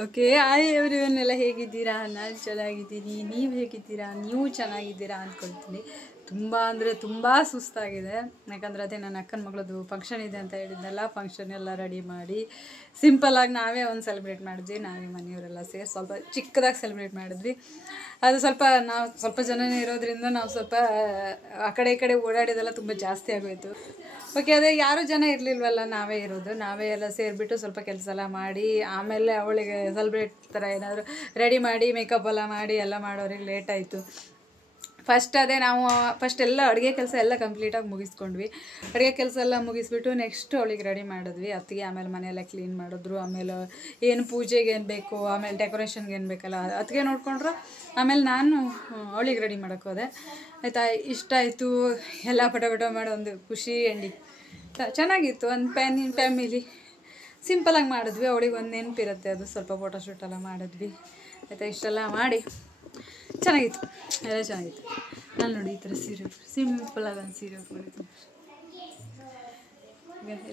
Okay hi ಎವ್ರಿವನ್ನೆಲ್ಲ ಹೇಗಿದ್ದೀರಾ? ನಾನು ಚೆನ್ನಾಗಿದ್ದೀನಿ. ನೀವು ಹೇಗಿದ್ದೀರಾ? ನೀವು ಚೆನ್ನಾಗಿದ್ದೀರಾ ಅಂದ್ಕೊಳ್ತೀನಿ. ತುಂಬ ಅಂದರೆ ತುಂಬ ಸುಸ್ತಾಗಿದೆ. ಯಾಕಂದರೆ ಅದೇ ನನ್ನ ಅಕ್ಕನ ಮಗಳದ್ದು ಫಂಕ್ಷನ್ ಇದೆ ಅಂತ ಹೇಳಿದ್ನಲ್ಲ, ಫಂಕ್ಷನ್ ಎಲ್ಲ ರೆಡಿ ಮಾಡಿ ಸಿಂಪಲ್ಲಾಗಿ ನಾವೇ ಒಂದು ಸೆಲೆಬ್ರೇಟ್ ಮಾಡಿದ್ವಿ. ನಾವೇ ಮನೆಯವರೆಲ್ಲ ಸೇರಿ ಸ್ವಲ್ಪ ಚಿಕ್ಕದಾಗಿ ಸೆಲೆಬ್ರೇಟ್ ಮಾಡಿದ್ವಿ. ಅದು ಸ್ವಲ್ಪ ನಾವು ಸ್ವಲ್ಪ ಜನನೇ ಇರೋದ್ರಿಂದ ನಾವು ಸ್ವಲ್ಪ ಆ ಕಡೆ ಈ ಕಡೆ ಓಡಾಡಿದೆಲ್ಲ ತುಂಬ ಜಾಸ್ತಿ ಆಗೋಯಿತು. ಓಕೆ, ಅದೇ ಯಾರೂ ಜನ ಇರಲಿಲ್ವಲ್ಲ, ನಾವೇ ಇರೋದು. ನಾವೇ ಎಲ್ಲ ಸೇರಿಬಿಟ್ಟು ಸ್ವಲ್ಪ ಕೆಲಸ ಎಲ್ಲ ಮಾಡಿ ಆಮೇಲೆ ಅವಳಿಗೆ ಸೆಲೆಬ್ರೇಟ್ ಥರ ಏನಾದರೂ ರೆಡಿ ಮಾಡಿ ಮೇಕಪ್ ಎಲ್ಲ ಮಾಡಿ ಎಲ್ಲ ಮಾಡೋರಿಗೆ ಲೇಟ್ ಆಯಿತು. ಫಸ್ಟ್ ಅದೇ ನಾವು ಎಲ್ಲ ಅಡುಗೆ ಕೆಲಸ ಎಲ್ಲ ಕಂಪ್ಲೀಟಾಗಿ ಮುಗಿಸ್ಕೊಂಡ್ವಿ. ಅಡುಗೆ ಕೆಲಸ ಎಲ್ಲ ಮುಗಿಸ್ಬಿಟ್ಟು ನೆಕ್ಸ್ಟ್ ಅವಳಿಗೆ ರೆಡಿ ಮಾಡಿದ್ವಿ ಅತ್ತಿಗೆ. ಆಮೇಲೆ ಮನೆಯೆಲ್ಲ ಕ್ಲೀನ್ ಮಾಡಿದ್ರು. ಆಮೇಲೆ ಏನು ಪೂಜೆಗೆ ಏನು ಬೇಕು, ಆಮೇಲೆ ಡೆಕೋರೇಷನ್ಗೆ ಏನು ಬೇಕಲ್ಲ ಅತ್ತಿಗೆ ನೋಡಿಕೊಂಡ್ರು. ಆಮೇಲೆ ನಾನು ಅವಳಿಗೆ ರೆಡಿ ಮಾಡೋಕ್ಕೆ ಹೋದೆ. ಆಯಿತಾ, ಇಷ್ಟ ಆಯಿತು. ಎಲ್ಲ ಪಟ ಮಾಡೋ ಒಂದು ಖುಷಿ ಎಂಡಿ ಚೆನ್ನಾಗಿತ್ತು. ಒಂದು ಫ್ಯಾಮಿಲಿ ಸಿಂಪಲಾಗಿ ಮಾಡಿದ್ವಿ. ಅವಳಿಗೆ ಒಂದು ನೆನಪಿರುತ್ತೆ, ಅದು ಸ್ವಲ್ಪ ಫೋಟೋಶೂಟ್ ಎಲ್ಲ ಮಾಡಿದ್ವಿ. ಆಯಿತಾ, ಇಷ್ಟೆಲ್ಲ ಮಾಡಿ ಚೆನ್ನಾಗಿತ್ತು, ಎಲ್ಲ ಚೆನ್ನಾಗಿತ್ತು. ನಾನು ನೋಡಿ ಈ ಥರ ಸೀರೆ ಸಿಂಪಲಾಗಿ ಒಂದು ಸೀರೆ ಉಟ್ಕೊಂಡಿದ್ದೀನಿ.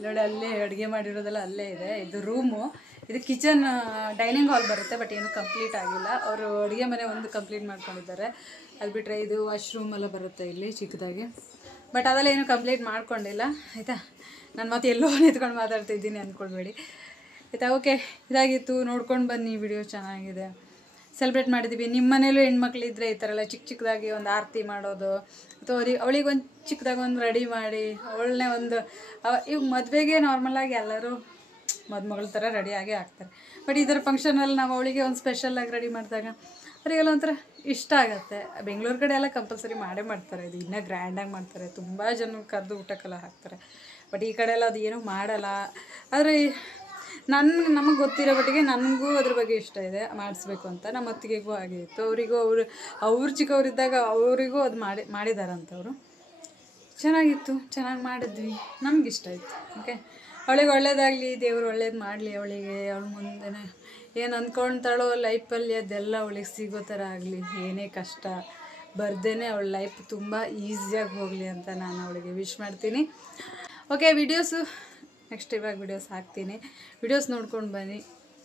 ನೋಡಿ ಅಲ್ಲೇ ಅಡುಗೆ ಮಾಡಿರೋದೆಲ್ಲ ಅಲ್ಲೇ ಇದೆ. ಇದು ರೂಮು, ಇದು ಕಿಚನ್, ಡೈನಿಂಗ್ ಹಾಲ್ ಬರುತ್ತೆ. ಬಟ್ ಏನು ಕಂಪ್ಲೀಟ್ ಆಗಿಲ್ಲ. ಅವರು ಅಡುಗೆ ಮನೆ ಒಂದು ಕಂಪ್ಲೀಟ್ ಮಾಡ್ಕೊಂಡಿದ್ದಾರೆ. ಅದು ಬಿಟ್ಟರೆ ಇದು ವಾಶ್ರೂಮ್ ಎಲ್ಲ ಬರುತ್ತೆ ಇಲ್ಲಿ ಚಿಕ್ಕದಾಗಿ. ಬಟ್ ಅದೆಲ್ಲ ಏನು ಕಂಪ್ಲೀಟ್ ಮಾಡ್ಕೊಂಡಿಲ್ಲ. ಆಯಿತಾ, ನಾನು ಮತ್ತೆ ಎಲ್ಲೋ ನಿಂತ್ಕೊಂಡು ಮಾತಾಡ್ತಿದ್ದೀನಿ ಅಂದ್ಕೊಳ್ಬೇಡಿ. ಆಯಿತಾ, ಓಕೆ, ಇದಾಗಿತ್ತು. ನೋಡ್ಕೊಂಡು ಬನ್ನಿ, ವಿಡಿಯೋ ಚೆನ್ನಾಗಿದೆ. ಸೆಲೆಬ್ರೇಟ್ ಮಾಡಿದ್ದೀವಿ. ನಿಮ್ಮ ಮನೇಲೂ ಹೆಣ್ಮಕ್ಳಿದ್ರೆ ಈ ಥರ ಎಲ್ಲ ಚಿಕ್ಕದಾಗಿ ಒಂದು ಆರತಿ ಮಾಡೋದು, ಅಥವಾ ಅವಳಿಗೊಂದು ಚಿಕ್ಕದಾಗಿ ಒಂದು ರೆಡಿ ಮಾಡಿ ಅವಳನ್ನೇ ಒಂದು ಈಗ ಮದುವೆಗೆ ನಾರ್ಮಲಾಗಿ ಎಲ್ಲರೂ ಮದುಮಗಳ ಥರ ರೆಡಿಯಾಗೇ ಆಗ್ತಾರೆ. ಬಟ್ ಈ ಥರ ಫಂಕ್ಷನಲ್ಲಿ ನಾವು ಅವಳಿಗೆ ಒಂದು ಸ್ಪೆಷಲಾಗಿ ರೆಡಿ ಮಾಡಿದಾಗ ಅವರಿಗೆಲ್ಲ ಒಂಥರ ಇಷ್ಟ ಆಗುತ್ತೆ. ಬೆಂಗಳೂರು ಕಡೆ ಎಲ್ಲ ಕಂಪಲ್ಸರಿ ಮಾಡೇ ಮಾಡ್ತಾರೆ. ಇದು ಇನ್ನೂ ಗ್ರ್ಯಾಂಡಾಗಿ ಮಾಡ್ತಾರೆ. ತುಂಬ ಜನ ಕರೆದು ಊಟಕ್ಕೆಲ್ಲ ಹಾಕ್ತಾರೆ. ಬಟ್ ಈ ಕಡೆ ಎಲ್ಲ ಅದು ಏನೂ ಮಾಡಲ್ಲ. ಆದರೆ ನಮಗೆ ಗೊತ್ತಿರೋ ಮಟ್ಟಿಗೆ ನನಗೂ ಅದ್ರ ಬಗ್ಗೆ ಇಷ್ಟ ಇದೆ, ಮಾಡಿಸ್ಬೇಕು ಅಂತ. ನಮ್ಮ ಅತ್ತಿಗೆಗೂ ಹಾಗೆ ಇತ್ತು. ಅವರಿಗೂ ಅವ್ರು ಚಿಕ್ಕವರಿದ್ದಾಗ ಅವರಿಗೂ ಅದು ಮಾಡಿದಾರಂಥವ್ರು. ಚೆನ್ನಾಗಿತ್ತು, ಚೆನ್ನಾಗಿ ಮಾಡಿದ್ವಿ, ನಮಗಿಷ್ಟ ಆಯಿತು. ಓಕೆ, ಅವಳಿಗೆ ಒಳ್ಳೇದಾಗಲಿ, ದೇವರು ಒಳ್ಳೇದು ಮಾಡಲಿ. ಅವಳಿಗೆ ಅವಳ ಮುಂದೆ ಏನು ಅಂದ್ಕೊಳ್ತಾಳೋ ಲೈಫಲ್ಲಿ ಅದೆಲ್ಲ ಅವಳಿಗೆ ಸಿಗೋ ಥರ ಆಗಲಿ. ಏನೇ ಕಷ್ಟ ಬರ್ದೇನೆ ಅವಳ ಲೈಫ್ ತುಂಬ ಈಸಿಯಾಗಿ ಹೋಗಲಿ ಅಂತ ನಾನು ಅವಳಿಗೆ ವಿಶ್ ಮಾಡ್ತೀನಿ. ಓಕೆ, ವಿಡಿಯೋಸು ನೆಕ್ಸ್ಟ್ ಇವಾಗ ವಿಡಿಯೋಸ್ ಹಾಕ್ತೀನಿ. ವಿಡಿಯೋಸ್ ನೋಡ್ಕೊಂಡು ಬನ್ನಿ.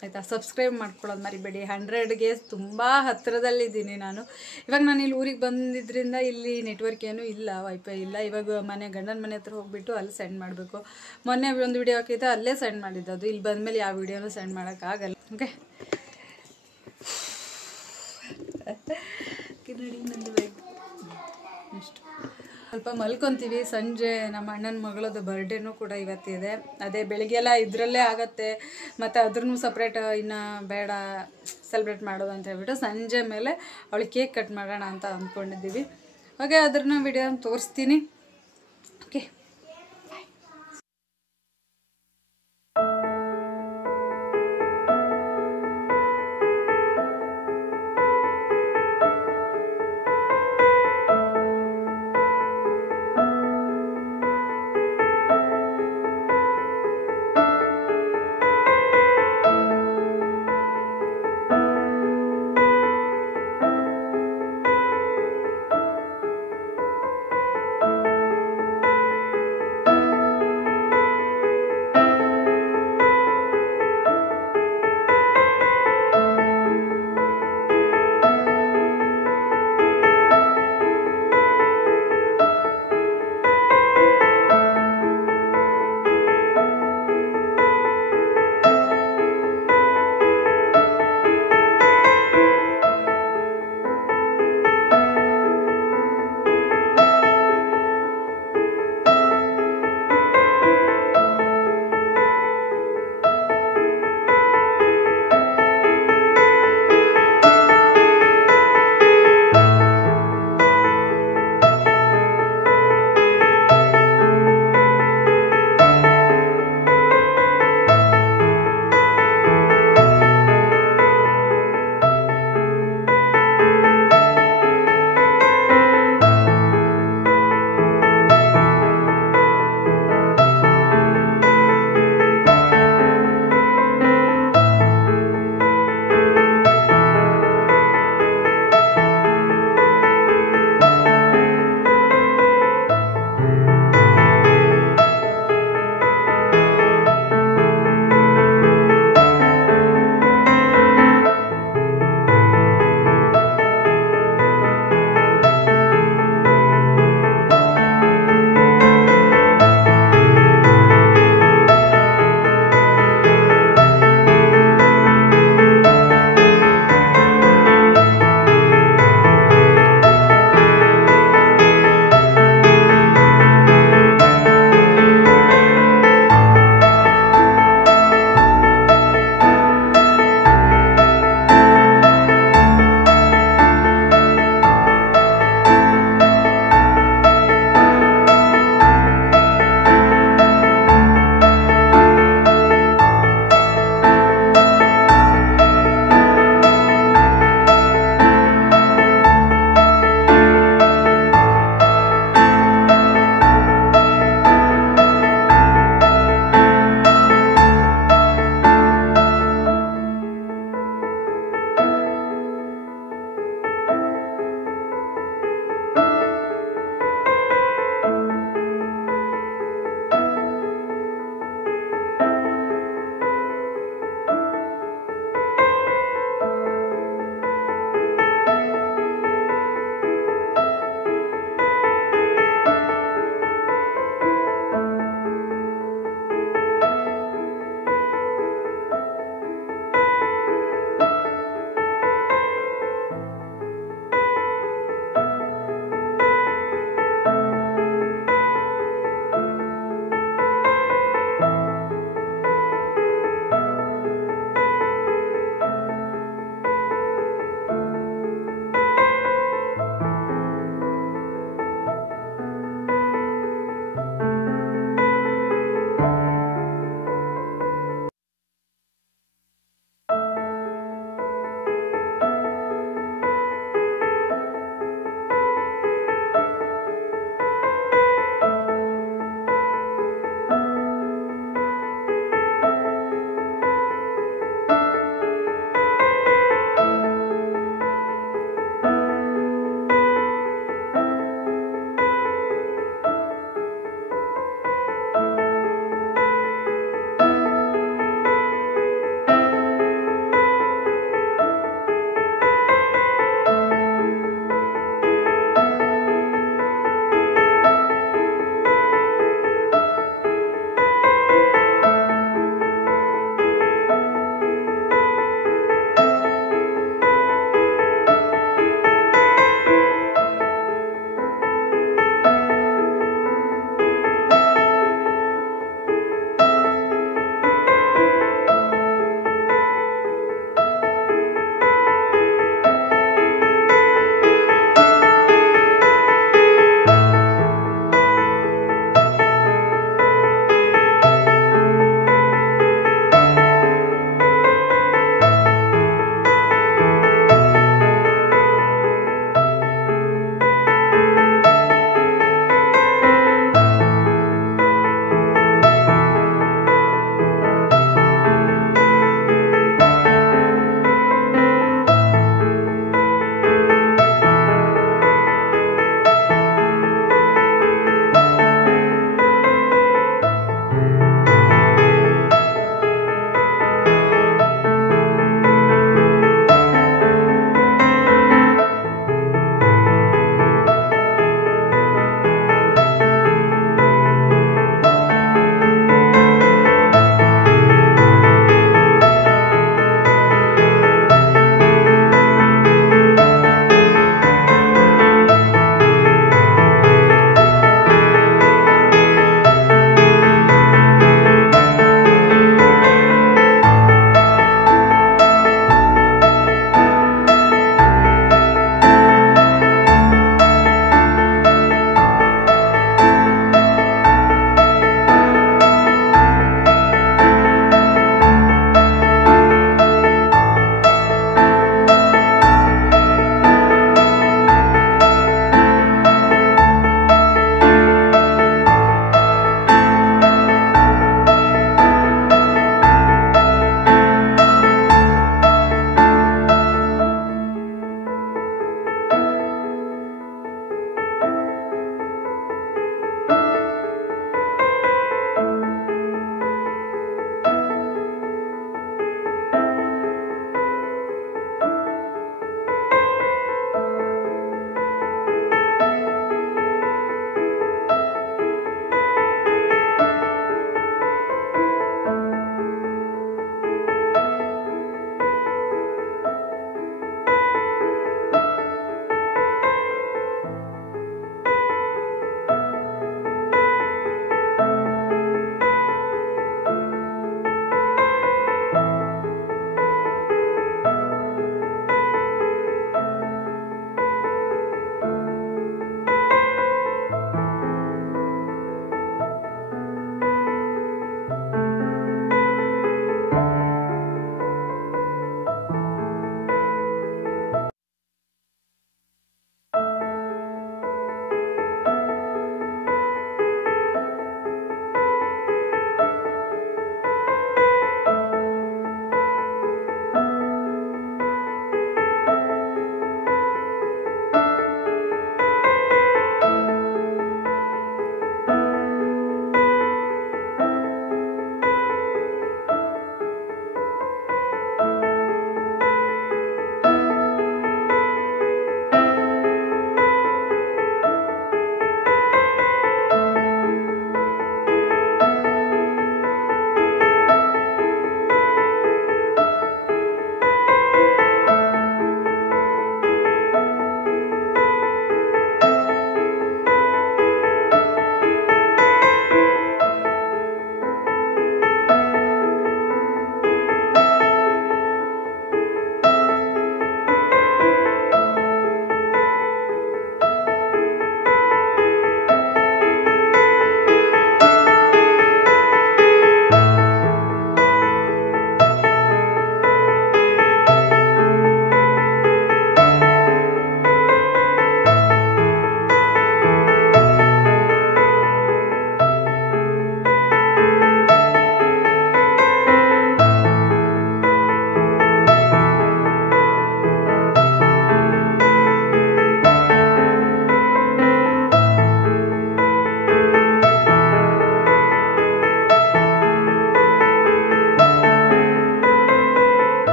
ಆಯಿತಾ, ಸಬ್ಸ್ಕ್ರೈಬ್ ಮಾಡ್ಕೊಳ್ಳೋದು ಮರಿಬೇಡಿ. 100ಗೆ ತುಂಬ ಹತ್ತಿರದಲ್ಲಿದ್ದೀನಿ ನಾನು. ಇವಾಗ ನಾನು ಇಲ್ಲಿ ಊರಿಗೆ ಬಂದಿದ್ದರಿಂದ ಇಲ್ಲಿ ನೆಟ್ವರ್ಕ್ ಏನೂ ಇಲ್ಲ, ವೈಫೈ ಇಲ್ಲ. ಇವಾಗ ಗಂಡನ ಮನೆ ಹತ್ರ ಹೋಗ್ಬಿಟ್ಟು ಅಲ್ಲಿ ಸೆಂಡ್ ಮಾಡಬೇಕು. ಮೊನ್ನೆ ಒಂದು ವಿಡಿಯೋ ಹಾಕಿದ್ದೆ, ಅಲ್ಲೇ ಸೆಂಡ್ ಮಾಡಿದ್ದದು. ಇಲ್ಲಿ ಬಂದಮೇಲೆ ಯಾವ ವಿಡಿಯೋನೂ ಸೆಂಡ್ ಮಾಡೋಕ್ಕಾಗಲ್ಲ. ಓಕೆ, ನೋಡಿ ನಂದು ಬೇಕು ಇಷ್ಟು. ಸ್ವಲ್ಪ ಮಲ್ಕೊತೀವಿ. ಸಂಜೆ ನಮ್ಮ ಅಣ್ಣನ ಮಗಳದ್ದು ಬರ್ಡೇನೂ ಕೂಡ ಇವತ್ತಿದೆ. ಅದೇ ಬೆಳಗ್ಗೆಲ್ಲ ಇದರಲ್ಲೇ ಆಗುತ್ತೆ. ಮತ್ತು ಅದ್ರೂ ಸಪ್ರೇಟ್ ಇನ್ನು ಬೇಡ ಸೆಲೆಬ್ರೇಟ್ ಮಾಡೋದು ಅಂತ ಹೇಳ್ಬಿಟ್ಟು ಸಂಜೆ ಮೇಲೆ ಅವಳಿಗೆ ಕೇಕ್ ಕಟ್ ಮಾಡೋಣ ಅಂತ ಅಂದ್ಕೊಂಡಿದ್ದೀವಿ. ಓಕೆ, ಅದ್ರನ್ನ ವಿಡಿಯೋ ತೋರಿಸ್ತೀನಿ. ಓಕೆ.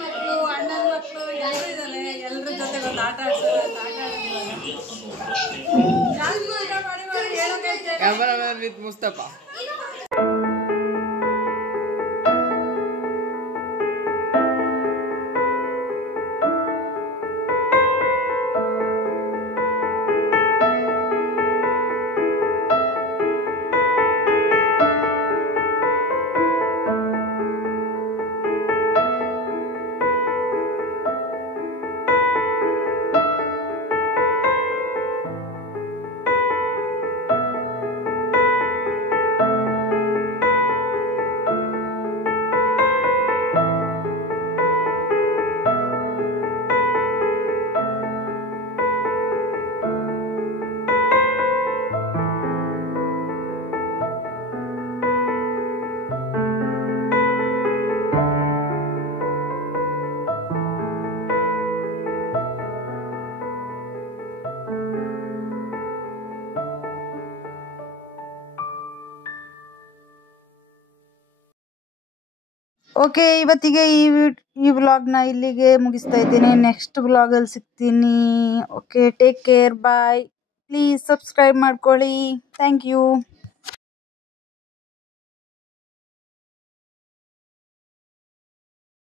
ಮಕ್ಕಳು ಅಣ್ಣನ ಮಕ್ಕಳು ಎಲ್ಲರೂ ಇದ್ದಾರೆ. ಎಲ್ಲರ ಜೊತೆ ಒಂದು ಆಟ ಆಡ್ತಾರೆ. Cameraman with Mustafa. ಓಕೆ, ಇವತ್ತಿಗೆ ಈ ವ್ಲಾಗ್ನ ಇಲ್ಲಿಗೆ ಮುಗಿಸ್ತಾ ಇದ್ದೀನಿ. ನೆಕ್ಸ್ಟ್ ವ್ಲಾಗಲ್ಲಿ ಸಿಗ್ತೀನಿ. Okay, take care, bye. Please subscribe ಮಾಡ್ಕೊಳ್ಳಿ. Thank you.